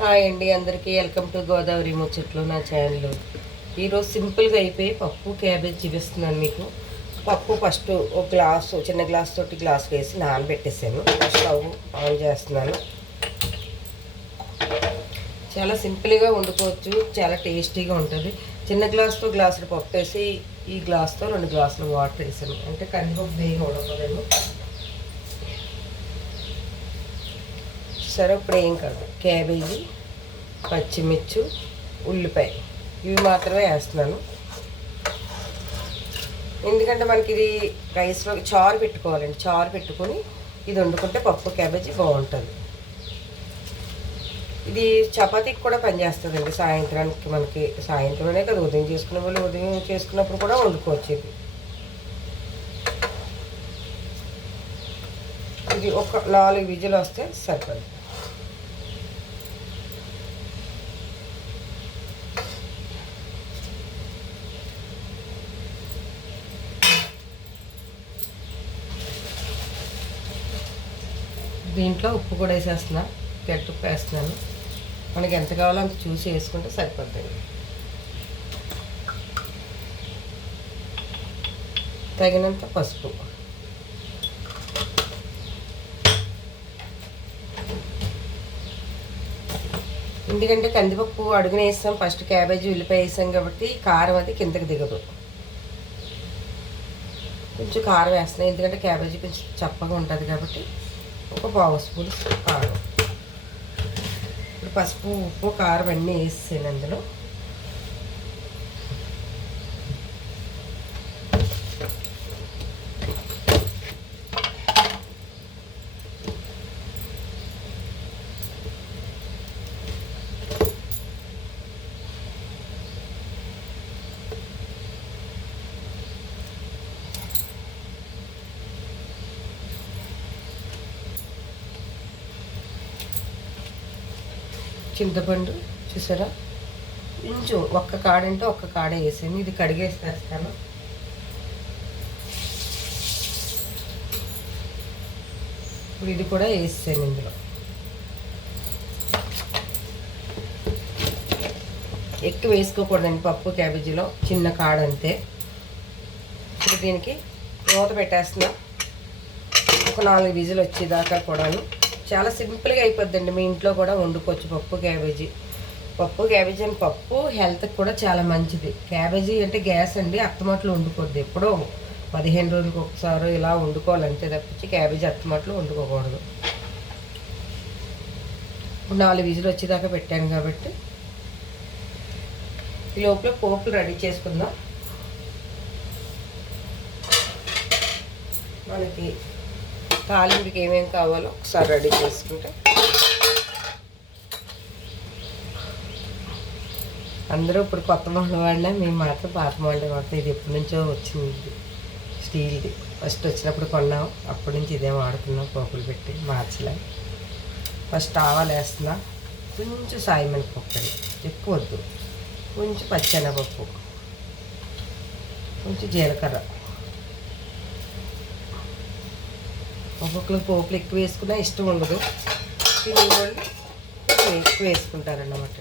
Hi అండి, అందరికీ welcome to Godavari ముచ్చట్లు నా ఛానల్. ఈరోజు సింపుల్గా అయిపోయి పప్పు క్యాబేజ్ చూపిస్తున్నాను మీకు. పప్పు ఫస్ట్ ఒక గ్లాసు, చిన్న గ్లాస్ తోటి గ్లాస్ వేసి నానబెట్టేసాను. స్టవ్ ఆన్ చేస్తున్నాను. చాలా సింపుల్గా వండుకోవచ్చు, చాలా టేస్టీగా ఉంటుంది. చిన్న గ్లాస్తో గ్లాసులు పప్పు వేసి ఈ గ్లాస్తో 2 గ్లాసులు వాటర్ వేసాను, అంటే కందిపప్పు వేగి ఉడకలేను. సరే, ఇప్పుడు ఏం కాదు, క్యాబేజీ, పచ్చిమిర్చి, ఉల్లిపాయ ఇవి మాత్రమే వేస్తున్నాను. ఎందుకంటే మనకి ఇది రైస్లో చారు పెట్టుకోవాలండి. చారు పెట్టుకొని ఇది వండుకుంటే పప్పు క్యాబేజీ బాగుంటుంది. ఇది చపాతీకి కూడా పనిచేస్తుందండి. సాయంత్రానికి మనకి సాయంత్రమే కదా, ఉదయం చేసుకునే వాళ్ళు ఉదయం చేసుకున్నప్పుడు కూడా వండుకోవచ్చు. ఇది ఒక 4 విజిల్ వస్తే సరిపడి. దీంట్లో ఉప్పు కూడా వేసేస్తున్నా, గట్టి ఉప్పు వేస్తున్నాను. మనకి ఎంత కావాలో అంత చూసి వేసుకుంటే సరిపోతుంది. తగినంత పసుపు, ఎందుకంటే కందిపప్పు అడుగున వేస్తాం, ఫస్ట్ క్యాబేజీ ఉల్లిపాయ వేసాం కాబట్టి కారం అది కిందకి దిగదు. కొంచెం కారం వేస్తున్నాయి, ఎందుకంటే క్యాబేజీ కొంచెం చప్పగా ఉంటుంది కాబట్టి. ఒక పావు స్పూన్ కారం. ఇప్పుడు పసుపు, ఉప్పు, కారం అన్నీ వేసాను అందులో. చింతపండు చూసారా, కొంచెం ఒక్క కాడంటే ఒక్క కాడ వేసాను. ఇది కడిగేసేస్తాను. ఇప్పుడు ఇది కూడా వేసాను ఇందులో. ఎక్కువ వేసుకోకూడదండి పప్పు క్యాబేజీలో, చిన్న కాడ అంతే. ఇప్పుడు దీనికి మూత పెట్టేస్తున్నా, ఒక 4 విజిల్ వచ్చేదాకా కూడాను. చాలా సింపుల్గా అయిపోద్దండి, మీ ఇంట్లో కూడా వండుకోవచ్చు పప్పు క్యాబేజీ. పప్పు క్యాబేజీ అని పప్పు హెల్త్కి కూడా చాలా మంచిది. క్యాబేజీ అంటే గ్యాస్ అండి, అత్తమట్లు వండుకోవద్దు. ఎప్పుడో 15 రోజులకు ఒకసారి ఇలా వండుకోవాలంతే తప్పించి క్యాబేజీ అత్తమట్లు వండుకోకూడదు. ఇప్పుడు 4 విజిల్ వచ్చేదాకా పెట్టాను కాబట్టి ఈ లోపల పోపులు రెడీ చేసుకుందాం. మనకి తాలింపుకి ఏమేమి కావాలో ఒకసారి రెడీ చేసుకుంటే, అందరూ ఇప్పుడు కొత్త మోడల్ వాడినా, మేము మాత్రం పాత మోడల్ వాడతాం. ఇది ఎప్పటి నుంచో వచ్చింది, స్టీల్ది. ఫస్ట్ వచ్చినప్పుడు కొన్నాం, అప్పటి నుంచి ఇదే వాడుతున్నాం. పోపులు పెట్టి మార్చలే. ఫస్ట్ ఆవాలు వేస్తున్నా, కొంచెం సాయిమినపప్పు అండి, ఎక్కువ వద్దు. కొంచెం పచ్చెనగపప్పు, కొంచెం జీలకర్ర. ఒక్కొక్కరికి పోపులు ఎక్కువ వేసుకున్నా ఇష్టం ఉండదు, తినేవాళ్ళు కొంచెం ఎక్కువ వేసుకుంటారన్నమాట.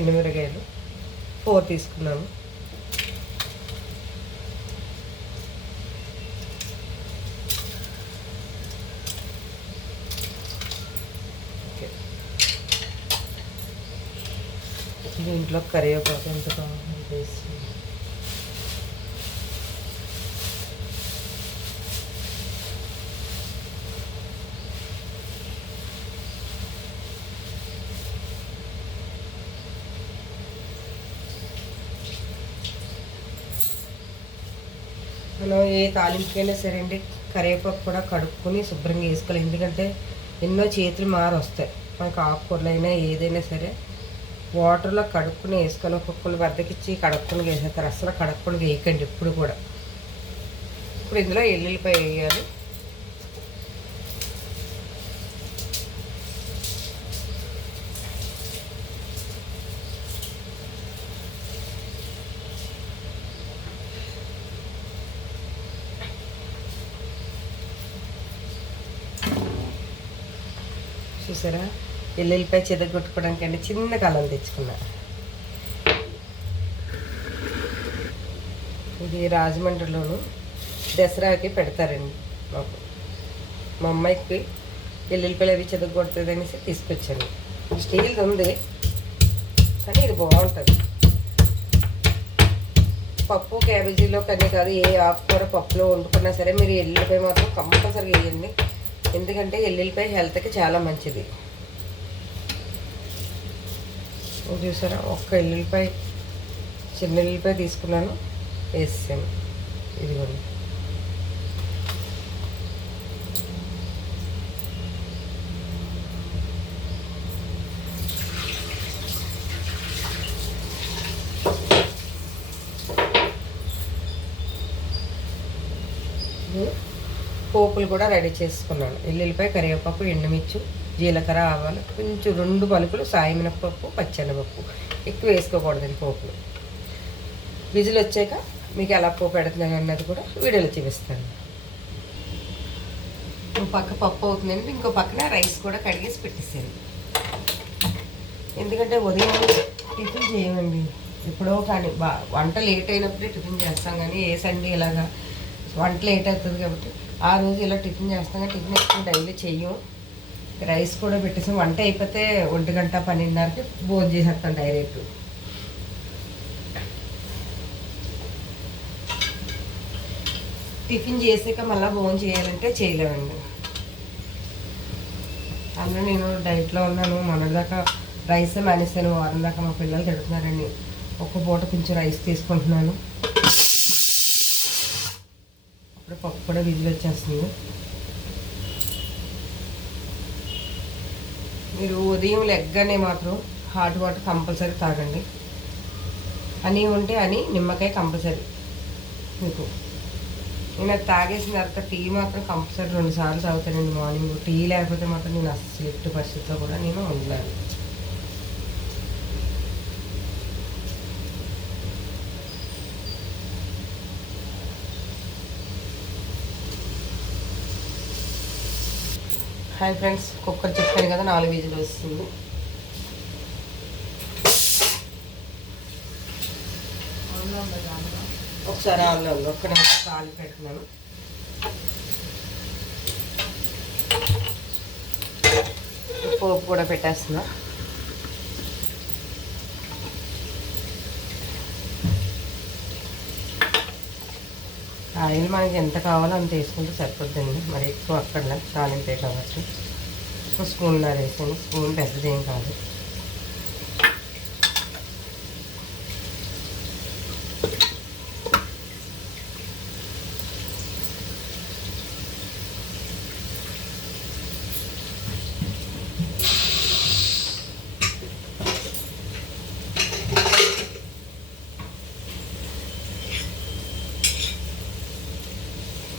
ఎండుమిరకాయలు 4 తీసుకున్నాను. దీంట్లో కరివేపాకు ఎంత కావాలి వేసి, మనం ఏ తాలింపుకైనా సరే అండి, కరివేపాకు కూడా కడుక్కొని శుభ్రంగా వేసుకోవాలి. ఎందుకంటే ఎన్నో చేతులు వస్తాయి మనకు. ఆకుకూరలైనా ఏదైనా సరే వాటర్లో కడుక్కుని వేసుకొని, ఒక్కొక్కరు వద్దకిచ్చి కడుక్కుని వేసేస్తారు. అసలు కడుక్కుని వేయకండి ఎప్పుడు కూడా. ఇప్పుడు ఇందులో ఎల్లుల్లిపాయ వేయాలి. చూసారా, ఎల్లుల్లిపాయ చెదగొట్టుకోవడానికి అంటే చిన్న కలం తెచ్చుకున్నా. ఇది రాజమండ్రిలోను దసరాకి పెడతారండి మాకు. మా అమ్మాయికి ఎల్లుల్లిపాయలు అవి చెదగొడుతుంది అనేసి తీసుకొచ్చాను. స్టీల్ది ఉంది కానీ ఇది బాగుంటుంది. పప్పు క్యాబేజీలో కానీ కాదు, ఏ ఆకుకూర పప్పులో వండుకున్నా సరే మీరు ఎల్లుల్లిపాయ మాత్రం కంపల్సరీగా వేయండి. ఎందుకంటే ఎల్లుల్లిపాయ హెల్త్కి చాలా మంచిది. చూసారా, ఒక్క ఎల్లుల్లిపాయ చిన్న ఎల్లుల్లిపాయ తీసుకున్నాను, వేసాను. ఇదిగోండి. పోపులు కూడా రెడీ చేసుకున్నాను. ఎల్లుల్లిపాయ, కరివేపాకు, ఎండుమిర్చి, జీలకర్ర, ఆవాలు, కొంచెం 2 పలుకులు సాయమినపప్పు, పచ్చెనపప్పు. ఎక్కువ వేసుకోకూడదండి పోపులు. విజిల్ వచ్చాక మీకు ఎలా పోపు పెడుతున్నాను అన్నది కూడా వీడియోలో చూపిస్తాను. ఇంకో పక్క పప్పు అవుతుందండి, ఇంకో పక్కన రైస్ కూడా కడిగేసి పెట్టేసాను. ఎందుకంటే ఉదయం టిఫిన్ చేయమండి, ఎప్పుడో కానీ వంట లేట్ అయినప్పుడే టిఫిన్ చేస్తాం. కానీ ఏ సండే ఇలాగా వంట లేట్ అవుతుంది కాబట్టి ఆ రోజు ఇలా టిఫిన్ చేస్తాం. కానీ టిఫిన్ ఎక్కువ డైలీ చెయ్యం. రైస్ కూడా పెట్టేసాం. వంట అయిపోతే 1 గంట 12:30కి భోజనం చేసేస్తాం డైరెక్ట్. టిఫిన్ చేసాక మళ్ళీ భోజనం చేయాలంటే చేయలేమండి. అందులో నేను డైట్లో ఉన్నాను. మొన్నటిదాకా రైస్ మానేసాను. వారం దాకా మా పిల్లలు తిడుతున్నారని ఒక్క పూట కొంచెం రైస్ తీసుకుంటున్నాను. అప్పుడు పప్పు కూడా విజిల్ వచ్చేస్తుంది. మీరు ఉదయం లెగ్గానే మాత్రం హాట్ వాటర్ కంపల్సరీ తాగండి. హనీ ఉంటే హనీ, నిమ్మకాయ కంపల్సరీ మీకు. నేను అది తాగేసిన తర్వాత టీ మాత్రం కంపల్సరీ 2 సార్లు తాగుతానండి మార్నింగ్. టీ లేకపోతే మాత్రం నేను అసలు ఎట్టి పరిస్థితిలో కూడా నేను ఉండలేను. హాయ్ ఫ్రెండ్స్, కుక్కర్ చెప్పాను కదా 4 విజిల్ వస్తుంది. ఒకసారి ఆన్లో ఉంది, ఒక్క నిమిషం కాలు పెడుతున్నాను. పోపు కూడా పెట్టేస్తున్నా. ఆయిల్ మనకి ఎంత కావాలో అంత వేసుకుంటే సరిపోద్దండి. మరి ఎక్కువ అక్కడలా చాలింపే కాబట్టి స్పూన్లో వేసాను. స్పూన్ పెద్దదేం కాదు.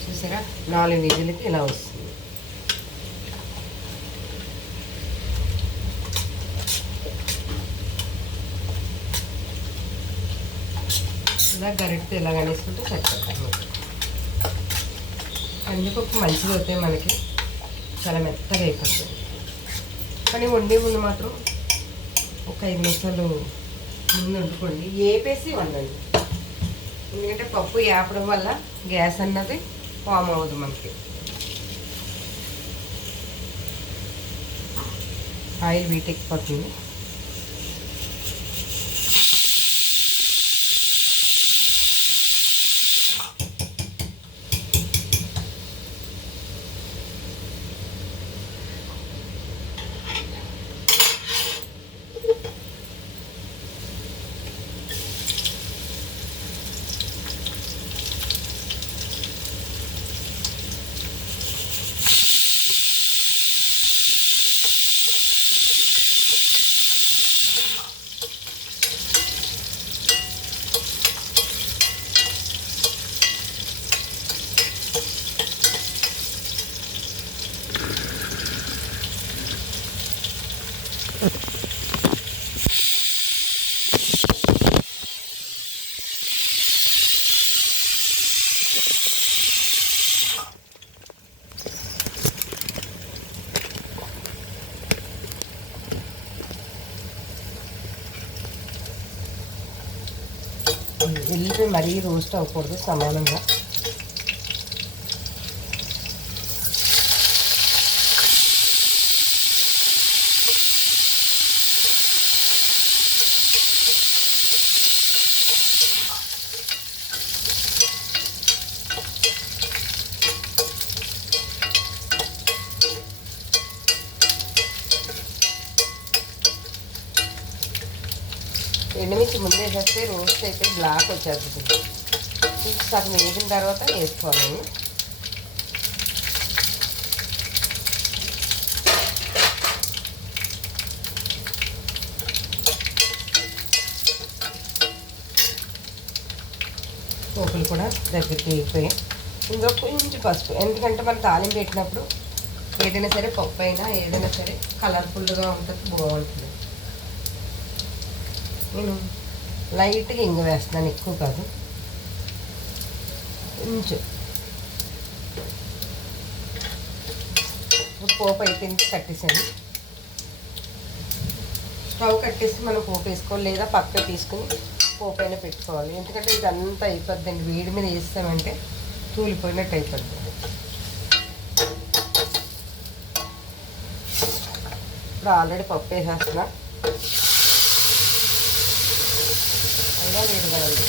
చూసారా, 4 విజిల్కి ఇలా వస్తుంది. ఇలా గరిటతో ఇలా కనేసుకుంటే సరిపోతుంది. కందిపప్పు మంచిది అవుతాయి మనకి, చాలా మెత్తగా అయిపోతుంది. కానీ వండే ముందు మాత్రం ఒక 5 నిమిషాలు ముందు వండుకోండి. ఏపేసి వండండి. ఎందుకంటే పప్పు వేపడం వల్ల గ్యాస్ అన్నది ఫామ్ అవ్వదు మనకి. ఆయిల్ వీటెక్కిపోతుంది. ఎల్లిపాయ మరీ రోస్ట్ అవ్వకూడదు, సమానంగా. ఎండుమిర్చి ముందే వేసేస్తే రోస్ట్ అయితే బ్లాక్ వచ్చేస్తుంది. సగం వేగిన తర్వాత వేసుకోవాలి. పోపులు కూడా దగ్గరికి వేగిపోయి ఇందులో కొంచెం పసుపు, ఎందుకంటే మనం తాలింపు పెట్టినప్పుడు ఏదైనా సరే పప్పు అయినా ఏదైనా సరే కలర్ఫుల్గా ఉంటుంది, బాగుంటుంది. నేను లైట్గా ఇంగు వేస్తున్నాను, ఎక్కువ కాదు, కొంచెం. పోపు అయితే కట్టేసాను. స్టవ్ కట్టేసి మనం పోపు వేసుకోవాలి, లేదా పక్క తీసుకుని పోపు అయినా పెట్టుకోవాలి. ఎందుకంటే ఇదంతా అయిపోద్దండి, వేడి మీద వేస్తామంటే తూలిపోయినట్టు అయిపోద్ది. ఇప్పుడు ఆల్రెడీ పప్పు వేసేస్తున్నా, అయినా వేడి కదండి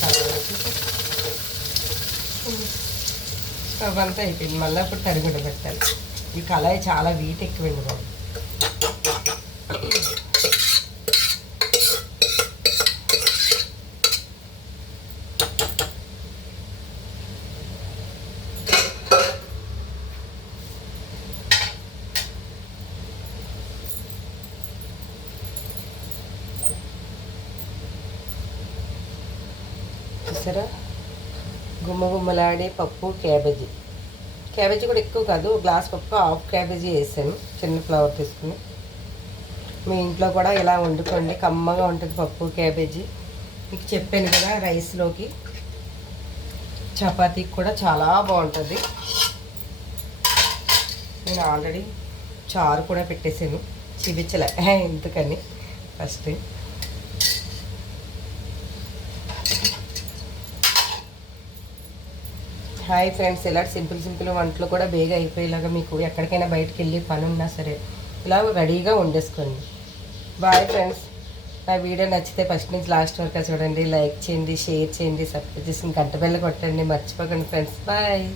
స్టవ్ అంతా అయిపోయింది. మళ్ళీ ఇప్పుడు తరిగొడ్డ పెట్టాలి. ఈ కళాయి చాలా వీట్ ఎక్కువండి బాబు. చూసారా, గుమ్మగుమ్మలాడే పప్పు క్యాబేజీ. క్యాబేజీ కూడా ఎక్కువ కాదు, గ్లాస్ పప్పు హాఫ్ క్యాబేజీ వేసాను, చిన్న ఫ్లవర్ తీసుకుని. మీ ఇంట్లో కూడా ఇలా వండుకోండి, కమ్మగా ఉంటుంది పప్పు క్యాబేజీ. మీకు చెప్పాను కదా, రైస్లోకి చపాతీకి కూడా చాలా బాగుంటుంది. నేను ఆల్రెడీ చారు కూడా పెట్టేసాను, చూపించలే ఎందుకని ఫస్ట్. హాయ్ ఫ్రెండ్స్, ఇలాంటి సింపుల్ వంటలు కూడా బేగా అయిపోయేలాగా మీకు ఎక్కడికైనా బయటకు వెళ్ళి పని ఉన్నా సరే ఇలా రెడీగా వండేసుకోండి. Bye friends. నా వీడియో నచ్చితే ఫస్ట్ నుంచి లాస్ట్ వరకు చూడండి, లైక్ చేయండి, షేర్ చేయండి, సబ్స్క్రైబ్ చేసి గంట బెల్ల కొట్టండి, మర్చిపోకండి ఫ్రెండ్స్. బాయ్.